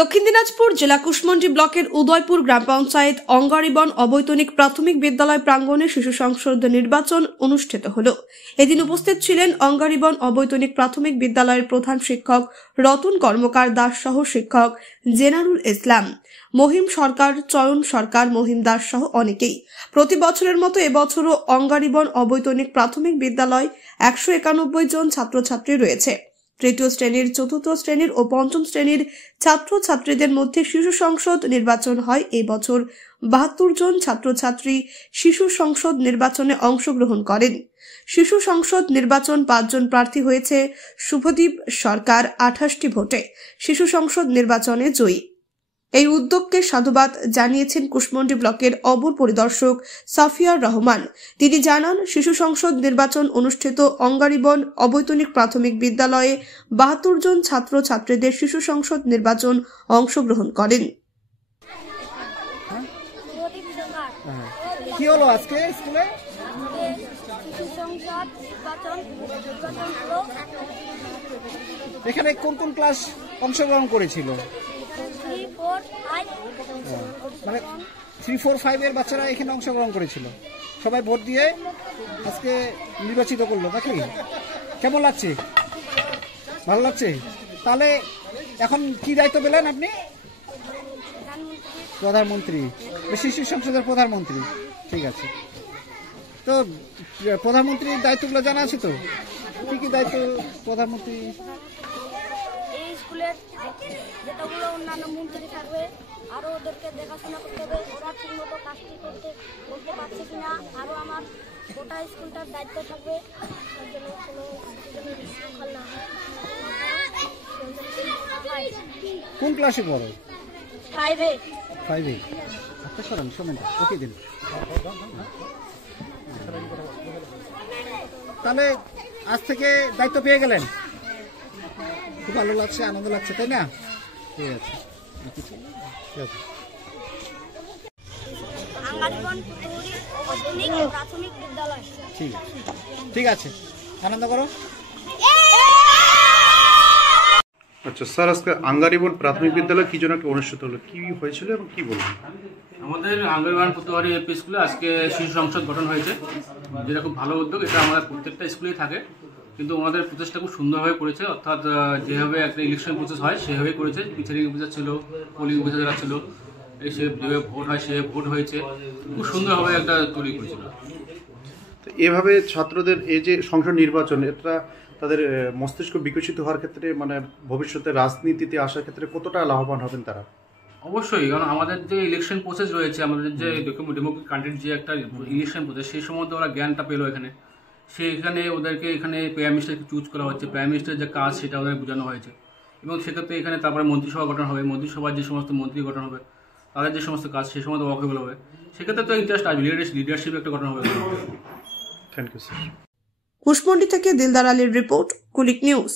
দক্ষিণ দিনাজপুর জেলা কুশমন্ডি ব্লকের উদয়পুর গ্রাম পঞ্চায়েত অঙ্গারিবন অবৈতনিক প্রাথমিক বিদ্যালয় প্রাঙ্গণে শিশু সংসদ নির্বাচন অনুষ্ঠিত হল। এদিন উপস্থিত ছিলেন অঙ্গারিবন অবৈতনিক প্রাথমিক বিদ্যালয়ের প্রধান শিক্ষক রতন কর্মকার দাস সহ শিক্ষক জেনারুল ইসলাম, মহিম সরকার, চয়ন সরকার, মহিম দাস সহ অনেকেই। প্রতি বছরের মতো এবছরও অঙ্গারিবন অবৈতনিক প্রাথমিক বিদ্যালয় 191 জন ছাত্রছাত্রী রয়েছে। তৃতীয় শ্রেণীর, চতুর্থ শ্রেণীর ও পঞ্চম শ্রেণীর ছাত্রছাত্রীদের মধ্যে শিশু সংসদ নির্বাচন হয়। এই বছর 72 জন ছাত্রছাত্রী শিশু সংসদ নির্বাচনে অংশগ্রহণ করেন। শিশু সংসদ নির্বাচন 5 জন প্রার্থী হয়েছে। শুভদীপ সরকার 28টি ভোটে শিশু সংসদ নির্বাচনে জয়ী। এই উদ্যোগকে সাধুবাদ জানিয়েছেন কুশমন্ডি ব্লকের অবর পরিদর্শক সাফিয়ার রহমান। তিনি জানান, শিশু সংসদ নির্বাচন অনুষ্ঠিত অঙ্গারিবন অবৈতনিক প্রাথমিক বিদ্যালয়ে 72 জন ছাত্রছাত্রীদের শিশু সংসদ নির্বাচন অংশগ্রহণ করেন। কি হলো আজকে স্কুলে? এখানে কোন কোন ক্লাস অংশগ্রহণ করেছিল? মানে 3, 4, 5 এর বাচ্চারা এখানে অংশগ্রহণ করেছিল। সবাই ভোট দিয়ে আজকে নির্বাচিত করলো নাকি? কেমন লাগছে? ভালো লাগছে। তাহলে এখন কি দায়িত্ব পেলেন আপনি? প্রধানমন্ত্রী, শিশু সংসদের প্রধানমন্ত্রী। ঠিক আছে, তো প্রধানমন্ত্রীর দায়িত্বগুলো জানা আছে তো? কি কি দায়িত্ব প্রধানমন্ত্রী? স্কুলের যেটাগুলো অন্যান্য মন্ত্রী থাকবে, আরো ওদেরকে দেখাশোনা করতে হবে, ওরা ঠিকমতো কাজটি করতে পারছে কিনা, আরো আমার গোটা স্কুলটার দায়িত্ব থাকবে। কোন ক্লাসে পড়ো? 5-এ। 5-এ। আচ্ছা, শোনেন ওকে দিন। তাহলে আজ থেকে দায়িত্ব পেয়ে গেলেন, খুব ভালো লাগছে, আনন্দ লাগছে, তাই না? ঠিক আছে, ঠিক আছে, আনন্দ করো। আচ্ছা স্যার, আজকে আঙ্গারিবন প্রাথমিক বিদ্যালয় কি জন্য একটা অনুষ্ঠিত হলো, কি হয়েছিল এবং কি বলবেন? আমাদের আঙ্গারিবন প্রতিবারী এলপি স্কুলে আজকে শিশু সংসদ গঠন হয়েছে, যেটা খুব ভালো উদ্যোগ। এটা আমাদের প্রত্যেকটা স্কুলেই থাকে, কিন্তু ওনাদের প্রচেষ্টা খুব সুন্দরভাবে করেছে। অর্থাৎ যেভাবে একটা ইলেকশন প্রসেস হয় সেভাবেই করেছে। প্রিসাইডিং অফিসার ছিল, পোলিং অফিসার যারা ছিল, সে যেভাবে ভোট হয় সে ভোট হয়েছে, খুব সুন্দরভাবে একটা তৈরি করেছিল। তো এভাবে ছাত্রদের এই যে সংসদ নির্বাচন, এটা তাদের মস্তিষ্ক বিকশিত হওয়ার ক্ষেত্রে, মানে ভবিষ্যতে রাজনীতিতে আসার ক্ষেত্রে কতটা লাভবান হবেন তারা? অবশ্যই, কারণ আমাদের যে ইলেকশন প্রসেস রয়েছে, আমাদের যে ডেমোক্রেটিক কান্ট্রির যে একটা ইলেকশন প্রসেস, সেই সম্বন্ধে ওরা জ্ঞানটা পেলো এখানে। সেখানে ওদেরকে এখানে প্রাইম মিনিস্টারকে চুজ করা হচ্ছে, প্রাইম মিনিস্টারের যে কাজ সেটা ওদের বোঝানো হয়েছে। এবং সেক্ষেত্রে এখানে তারপরে মন্ত্রিসভা গঠন হবে, মন্ত্রিসভার যে সমস্ত মন্ত্রী গঠন হবে, তাদের যে সমস্ত কাজ সে সমস্ত ওয়াকেবল হবে। সেক্ষেত্রে তো ইন্টারেস্ট আসবে, লিডারশিপ একটা গঠন হবে। Thank you sir. কুশমন্ডি থেকে দিলদার আলীর রিপোর্ট, কুলিক নিউজ।